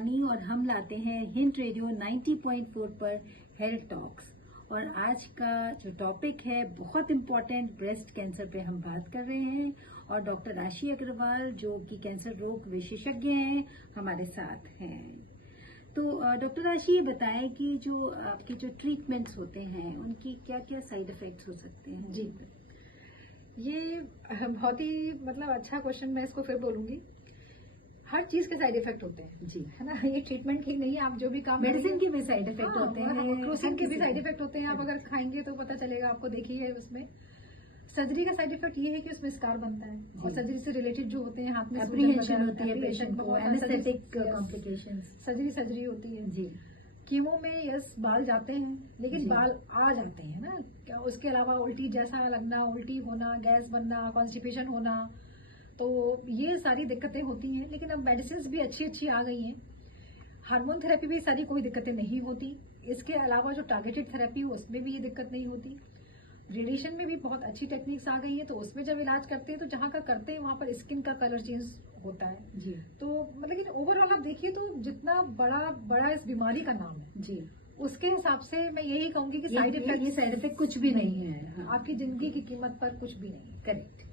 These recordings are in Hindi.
शिवानी और हम लाते हैं हिंट रेडियो 90.4 पर हेल्थ टॉक्स। और आज का जो टॉपिक है बहुत इम्पोर्टेंट, ब्रेस्ट कैंसर पे हम बात कर रहे हैं और डॉक्टर राशि अग्रवाल जो कि कैंसर रोग विशेषज्ञ हैं हमारे साथ हैं। तो डॉक्टर राशि ये बताएं कि जो आपके जो ट्रीटमेंट्स होते हैं उनकी क्या क्या साइड इफेक्ट्स हो सकते हैं? जी, ये बहुत ही अच्छा क्वेश्चन। मैं इसको फिर बोलूंगी, हर चीज के साइड इफेक्ट होते हैं जी, है ना। ये ट्रीटमेंट की नहीं है, आप जो भी काम मेडिसिन के भी साइड इफेक्ट होते हैं, क्रोसिन के भी साइड इफेक्ट होते हैं। आप अगर खाएंगे तो पता चलेगा आपको। देखिए उसमें सर्जरी का साइड इफेक्ट ये है कि उसमें स्कार बनता है और सर्जरी से रिलेटेड जो होते हैं हाथ में एप्रीहेंशन होती है पेशेंट को, एनेस्थेटिक कॉम्प्लिकेशंस, सर्जरी होती है जी। कीमो में यस बाल जाते हैं, लेकिन बाल आ जाते हैं ना। क्या उसके अलावा उल्टी जैसा लगना, उल्टी होना, गैस बनना, कॉन्स्टिपेशन होना, तो ये सारी दिक्कतें होती हैं। लेकिन अब मेडिसिन भी अच्छी आ गई हैं। हार्मोन थेरेपी भी सारी कोई दिक्कतें नहीं होती। इसके अलावा जो टारगेटेड थेरेपी उसमें भी ये दिक्कत नहीं होती। रेडिएशन में भी बहुत अच्छी टेक्निक्स आ गई है। तो उसमें जब इलाज करते हैं तो जहाँ का करते हैं वहां पर स्किन का कलर चेंज होता है जी। तो लेकिन ओवरऑल आप देखिए तो जितना बड़ा इस बीमारी का नाम है जी, उसके हिसाब से मैं यही कहूंगी कि ये साइड इफेक्ट कुछ भी नहीं है। आपकी जिंदगी की कीमत पर कुछ भी नहीं है। करेक्ट।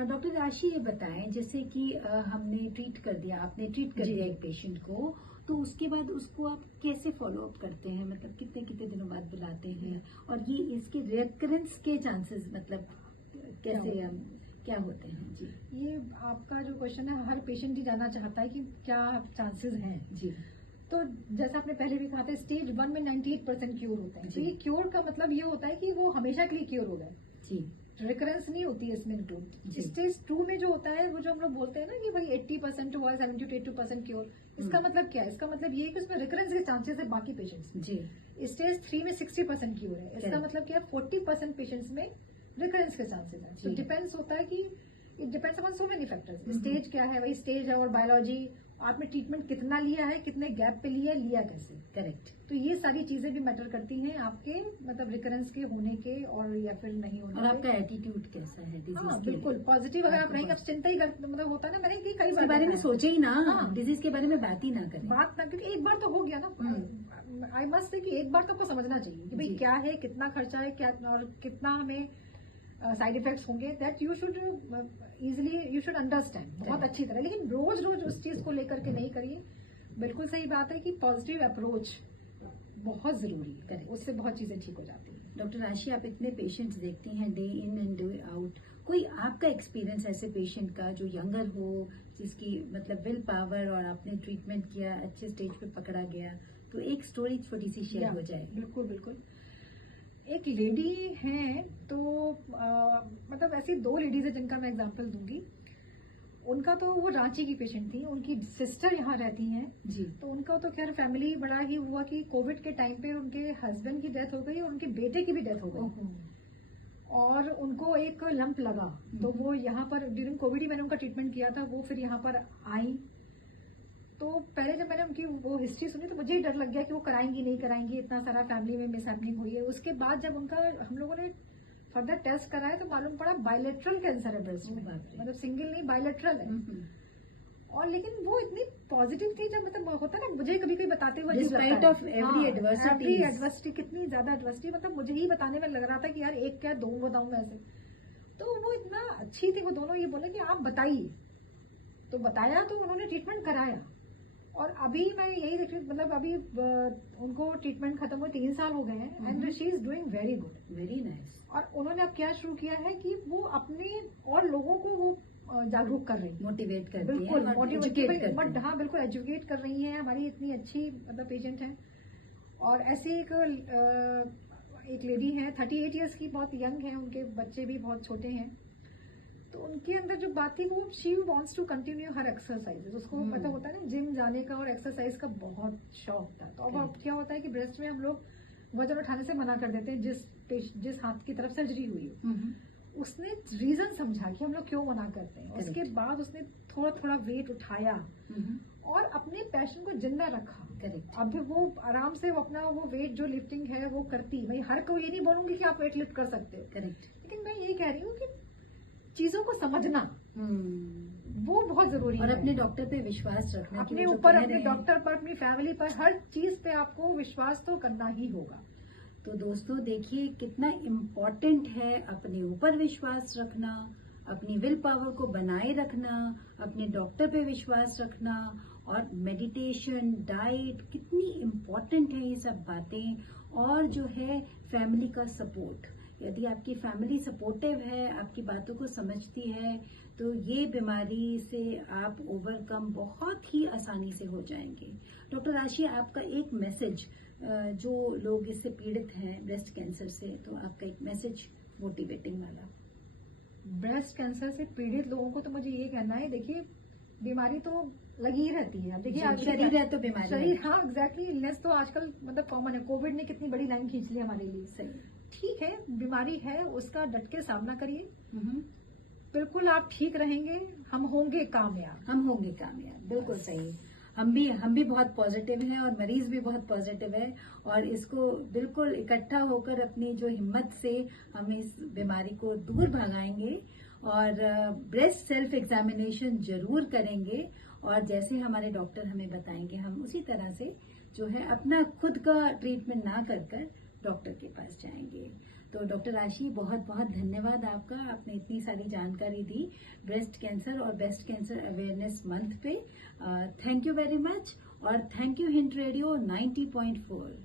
डॉक्टर राशि ये बताएं, जैसे कि हमने ट्रीट कर दिया, आपने ट्रीट कर दिया एक पेशेंट को, तो उसके बाद उसको आप कैसे फॉलो अप करते हैं? मतलब कितने कितने दिनों बाद बुलाते हैं और ये इसके रिकरेंस के चांसेस मतलब कैसे क्या होते हैं? जी, ये आपका जो क्वेश्चन है, हर पेशेंट ही जानना चाहता है कि क्या चांसेस हैं। जी, तो जैसा आपने पहले भी कहा था, स्टेज 1 में 98% क्योर होता है। तो ये क्योर का मतलब ये होता है कि वो हमेशा के लिए क्योर हो गए। जी, रिकरेंस नहीं होती है इसमें इंक्लूड। स्टेज 2 में जो होता है, वो जो हम लोग बोलते हैं ना कि भाई 80% हुआ, 70 to 82% क्योर, इसका मतलब क्या है? इसका मतलब ये है कि उसमें रिकरेंस के चांसेस है बाकी पेशेंट्स में। जी। स्टेज 3 में 60% क्योर है, इसका मतलब क्या है? 40% पेशेंट्स में रिकरेंस के चांसेस है। तो डिपेंड्स होता है कि it depends upon so many factors. Stage क्या है, वही स्टेज है, और बायोलॉजी, आपने ट्रीटमेंट कितना लिया है, कितने गैप पे लिया कैसे। करेक्ट। तो ये सारी चीजें भी मैटर करती हैं आपके रिकरेंस के होने के और या फिर नहीं होने और आपका एटीट्यूड कैसा है डिजीज के? बिल्कुल पॉजिटिव अगर आप रहेंगे, आप चिंता ही होता है ना। मैंने कई बार बारे में सोचे ही ना, डिजीज के बारे में बात ही ना करें, क्योंकि एक बार तो हो गया ना। आई मस्ट से कि एक बार तो आपको समझना चाहिए कि भाई क्या है, कितना खर्चा है, क्या और कितना हमें साइड इफेक्ट्स होंगे। That you should you should understand बहुत अच्छी तरह। लेकिन रोज उस चीज को लेकर के नहीं करिए। बिल्कुल सही बात है कि पॉजिटिव अप्रोच बहुत जरूरी है, उससे बहुत चीजें ठीक हो जाती हैं। डॉक्टर राशि, आप इतने पेशेंट्स देखती हैं day in and day out, कोई आपका एक्सपीरियंस ऐसे पेशेंट का जो यंगर हो, जिसकी मतलब विल पावर और आपने ट्रीटमेंट किया, अच्छे स्टेज पे पकड़ा गया, तो एक स्टोरी छोटी सी शेयर हो जाए। बिल्कुल। एक लेडी है, तो ऐसी 2 लेडीज है जिनका मैं एग्जांपल दूंगी। उनका तो वो रांची की पेशेंट थी, उनकी सिस्टर यहाँ रहती हैं जी। तो उनका तो खैर फैमिली बड़ा ही हुआ कि कोविड के टाइम पे उनके हस्बैंड की डेथ हो गई और उनके बेटे की भी डेथ हो गई और उनको एक लंप लगा। तो वो यहाँ पर ड्यूरिंग कोविड ही मैंने उनका ट्रीटमेंट किया था। वो फिर यहाँ पर आई, तो पहले जब मैंने उनकी वो हिस्ट्री सुनी तो मुझे ही डर लग गया कि वो कराएंगी नहीं कराएंगी, इतना सारा फैमिली में मिसहैपनिंग हुई है। उसके बाद जब उनका हम लोगों ने फर्दर टेस्ट कराया तो मालूम पड़ा बायलेटरल कैंसर है ब्रेस्ट में, मतलब सिंगल नहीं बायलेटरल है। और लेकिन वो इतनी पॉजिटिव थी, जब होता ना, मुझे कभी कभी बताते हुए एवरी एडवर्सिटी, कितनी ज्यादा एडवर्सिटी, मुझे ही बताने में लग रहा था कि यार एक क्या 2 बताऊं मैं ऐसे। तो वो इतना अच्छी थी, वो दोनों ये बोले कि आप बताइए। तो बताया, तो उन्होंने ट्रीटमेंट कराया और अभी मैं यही देख रही हूँ, अभी उनको ट्रीटमेंट खत्म हुए 3 साल हो गए हैं and she is doing very good, very nice. और उन्होंने अब क्या शुरू किया है कि वो अपने और लोगों को वो जागरूक कर रही है, मोटिवेट कर बिल्कुल मोटिवेट। हाँ बिल्कुल एजुकेट कर रही हैं। हमारी इतनी अच्छी पेशेंट है। और ऐसे एक लेडी है 38 ईयर्स की, बहुत यंग है, उनके बच्चे भी बहुत छोटे हैं। तो उनके अंदर जो बात थी, वो she wants to continue her exercise. उसको होता है ना जिम जाने का और एक्सरसाइज का बहुत शौक था। तो अब क्या होता है कि ब्रेस्ट में हम लोग वजन उठाने से मना कर देते हैं जिस हाथ की तरफ सर्जरी हुई है। उसने रीजन समझा कि हम लोग क्यों मना करते हैं। उसके बाद उसने थोड़ा वेट उठाया और अपने पैशन को जिंदा रखा। अब वो आराम से वो वेट जो लिफ्टिंग है वो करती। मैं हर को ये नहीं बोलूंगी कि आप वेट लिफ्ट कर सकते हो, लेकिन मैं ये कह रही हूँ कि चीजों को समझना, वो बहुत जरूरी और है। अपने डॉक्टर पे विश्वास रखना कि अपने वो जो ऊपर, कह अपने रहे हैं। डॉक्टर पर, अपनी फैमिली पर, हर चीज पे आपको विश्वास तो करना ही होगा। तो दोस्तों देखिए कितना इम्पोर्टेंट है अपने ऊपर विश्वास रखना, अपनी विल पावर को बनाए रखना, अपने डॉक्टर पे विश्वास रखना, और मेडिटेशन, डाइट, कितनी इम्पोर्टेंट है ये सब बातें। और जो है फैमिली का सपोर्ट, यदि आपकी फैमिली सपोर्टिव है, आपकी बातों को समझती है, तो ये बीमारी से आप ओवरकम बहुत ही आसानी से हो जाएंगे। डॉक्टर राशि, आपका एक मैसेज, जो लोग इससे पीड़ित हैं ब्रेस्ट कैंसर से, तो आपका एक मैसेज मोटिवेटिंग वाला। ब्रेस्ट कैंसर से पीड़ित लोगों को तो मुझे ये कहना है, देखिए बीमारी तो लगी ही रहती है। देखिए जी, शरीर है तो बीमारी शरीर, है। हाँ एग्जैक्टली, इलनेस तो आजकल मतलब कॉमन है। कोविड ने कितनी बड़ी लाइन खींच ली हमारे लिए। सही। ठीक है, बीमारी है, उसका डट के सामना करिए, हम्म। बिल्कुल आप ठीक रहेंगे, हम होंगे कामयाब। हम होंगे कामयाब, बिल्कुल सही। हम भी बहुत पॉजिटिव हैं और मरीज भी बहुत पॉजिटिव है, और इसको बिल्कुल इकट्ठा होकर अपनी जो हिम्मत से हम इस बीमारी को दूर भगाएंगे। और ब्रेस्ट सेल्फ एग्जामिनेशन जरूर करेंगे, और जैसे हमारे डॉक्टर हमें बताएंगे हम उसी तरह से जो है अपना खुद का ट्रीटमेंट ना कर डॉक्टर के पास जाएंगे। तो डॉक्टर राशि, बहुत बहुत धन्यवाद आपका, आपने इतनी सारी जानकारी दी ब्रेस्ट कैंसर और ब्रेस्ट कैंसर अवेयरनेस मंथ पे। थैंक यू वेरी मच, और थैंक यू हिंट रेडियो 90.4।